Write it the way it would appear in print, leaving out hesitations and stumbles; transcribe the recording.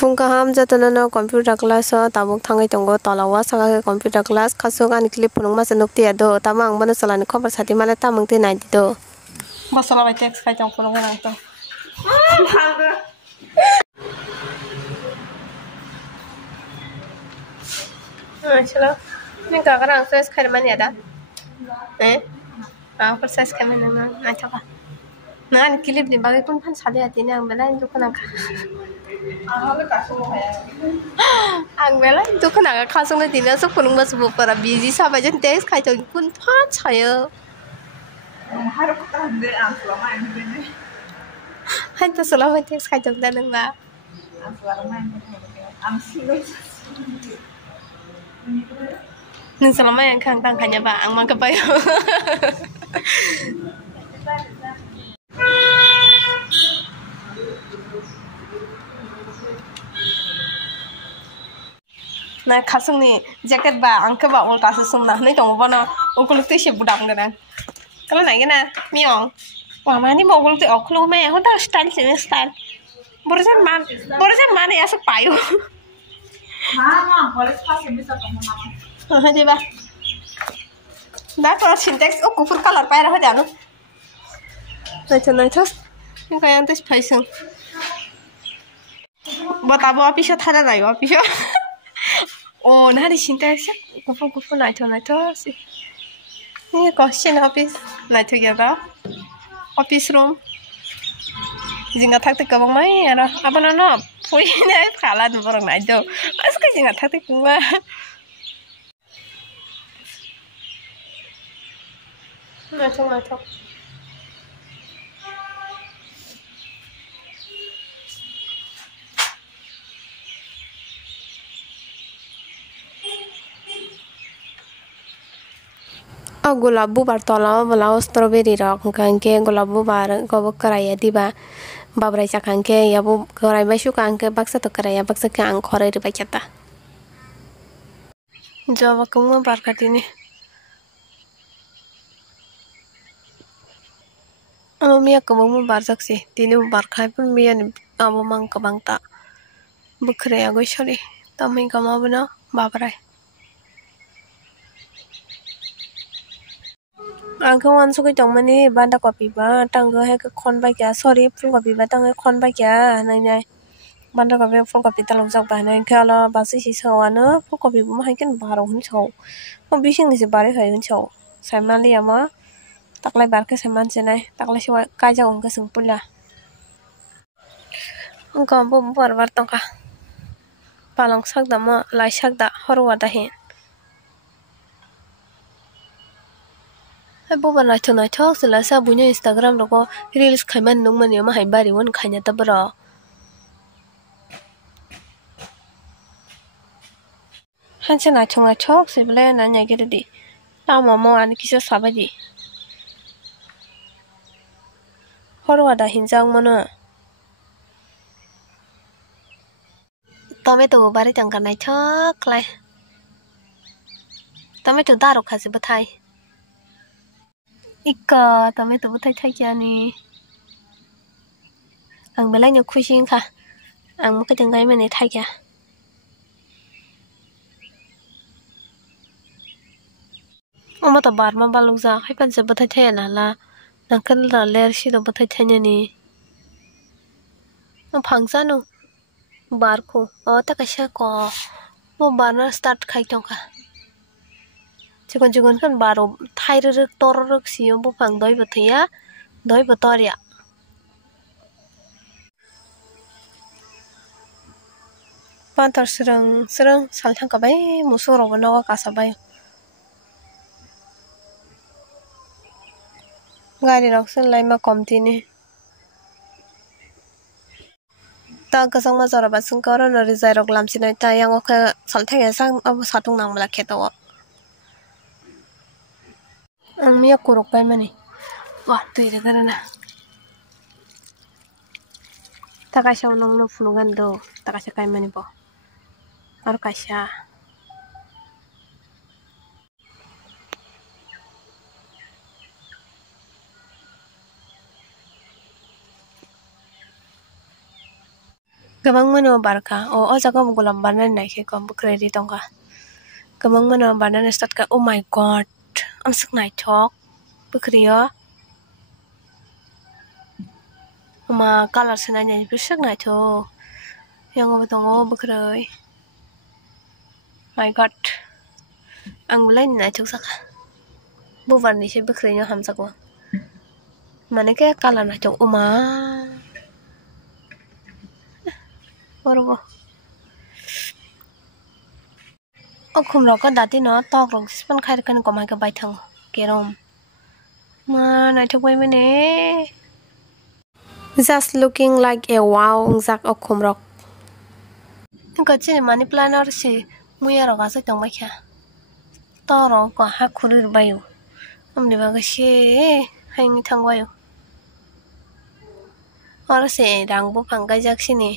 Fung kaham jatana computer class tabuk thangai tongo tolawa sanga computer class khasok ani clip punung ma senukti ado tama ang bana salani khobar sati mala tamang te nai do Masala bai text kai tong punung nang to. Chalo. Ni ka karang ses kai mani ada. Per ses kai mani na chaka. Na ni clip ni bagai pun pan sade ati ni ang bela dukana ka. Ang bela dukana ka khasong na dina so punung mas bu para busy sa bajan text kai tong pun pan chayo. Harap ko tahan din ang selama ini din. Hantu selama text kai tong dan ba. Ang selama ini ang silus. Nung selama yang kang tang kanya ba ang mga kabayo. Na khasung ni jacket ba ang ka ba ulta sa sum na ni tong ba na ukul ti se budang na kalau nai na miong wa ma ni mo ukul ti oklu me ho ta style se style borjan man ya sa payo Mama, college pass bisa kamu mama. di ba da ko syntax o kufur color pa ra ho janu na thos ni kaya antes paisang बताबो ऑफिस थाना जायो ऑफिस ओ नारी syntax गुफुर नाइथो ni question office naitho ya ba office room jinga thakte kabang mai ara abana no poi na phala du borang nai do aska jinga thakte kuma naitho gulabu bar tola bala strawberry rok kanke gulabu bar gobok karaya diba babrai chakanke yabu karai basu kanke baksa to karaya baksa ke ang khorai ri baketa jaba kumu bar katini miya kumu bar saksi tini bar khai pun miya ni abo mang kabang ta bukre agoi shori tamai kamabuna babrai angka wan sukai tongmani banda kopi ba tangga he khon ba kya sorry full kopi ba tangga khon ba kya nai banda kopi full kopi talong jak ba nai kala basi si sawana full kopi bu ma ken baro hun chau mo bising ni se bare hai hun chau sai mali ama taklai bar ke seman chenai taklai se kai ja ong ka sung pula angka bo bar tongka palong sak da ma lai sak da horwa da he Boba nacho selasa punya Instagram roko reels khaiman nung mani ma haibari won khanya tabra hanse nacho sebele nanya gede di ta momo an kisa sabadi horwa da hinjang mono tomato bari tangka nacho klai tomato daro khase bathai Ika tomato butai thai kya ni ang belai nyo khusin kha ang ka jangai mane thai kya oma ta bar ma baluk ja khai pan se butai thai na la nangkan la ler si do butai thai ni phangsa no bar ko o ta kasha ko mo bar na start khai tong kha Cikon kan baru thai ruk tor ruk siyo bu pang doi bathia doi batoria pantar serang salthang kabai musoro banawa kasabai gari rok sen lai ma komtini ta kasang ma jara basung karo na rizai rok lamsinai ta yang okha salthang ya sang abu satung nang mala khetawa ang miya kurok pai mani wah tui de karana takasha nong no funugan do takasha kai mani bo ar kasha गोबां मोनो बारखा अ जागा गलाम बारनानै नायखे कम बुख्रेदि दंगा गोबां मोनो बारनानै स्टार्ट का oh my god am suk naithok bukhriyo ma color senai nai bisuk naitho yang obo bukhrai my god ang bulai naithok saka bubar ni se bukhriyo hamsako mane ke color naithok uma orobo khumro ka dati no tok rok span khair kan komai ka bai thang kerom ma naithok bai mane just looking like a wow jak khumrok ko chini mani planner si muya ro ga sa tong bai kha toro ko ha khurir bayu amni baga se haini thang bayu or se rang bu phang ga jak sini